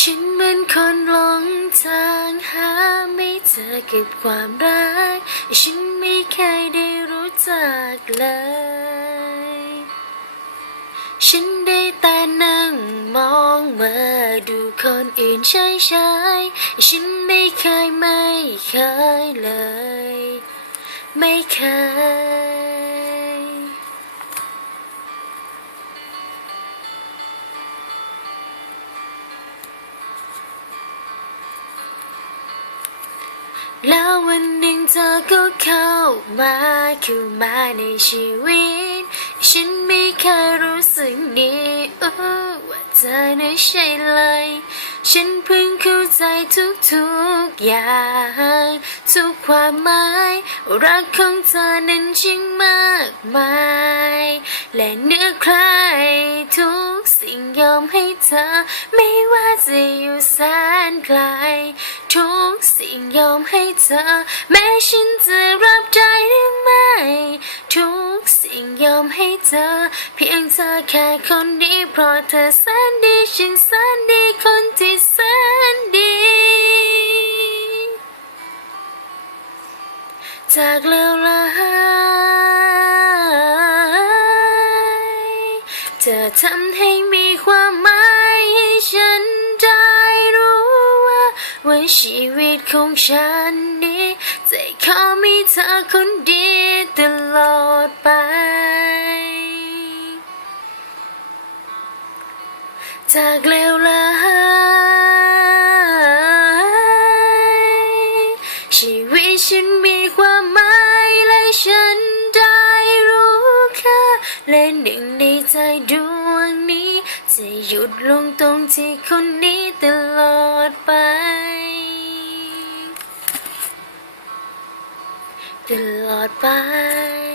ฉันเหมือนคนหลงทางหาไม่เจอกับความรัก ฉันไม่เคยได้รู้จักเลย ฉันได้แต่นั่งมองมาดูคนอื่นใช้ใช้ฉันไม่เคยไม่เคยเลย ไม่เคย แล้ววันหนึ่งเธอก็เข้ามาเข้ามาในชีวิต ฉันไม่เคยรู้สึกนี้ว่าเธอน่ะใช่เลย ฉันเพิ่งเข้าใจทุกๆอย่าง ทุกความหมาย รักของเธอนั้นช่างมากมาย และเนื้อใครทุกสิ่งยอมให้เธอ ไม่ว่าจะอยู่แสน ไกล ทุกสิ่งยอมให้เธอ แม้ฉันจะรับได้หรือไม่ ทุกสิ่งยอมให้เธอ เพียงเธอแค่คนนี้เพราะเธอแสนดีฉันแสนดีคนที่แสนดีจากเลวร้ายเธอทำให้มีความหมายให้ฉันได้ ชีวิตของฉันนี้จะขอมีเธอคนเดียวตลอดไป จากเลวร้ายชีวิตฉันมีความหมายและฉันได้รู้ค่าและหนึ่งในใจดวงนี้ จะหยุดลงตรงที่คนนี้ตลอด ตลอดไป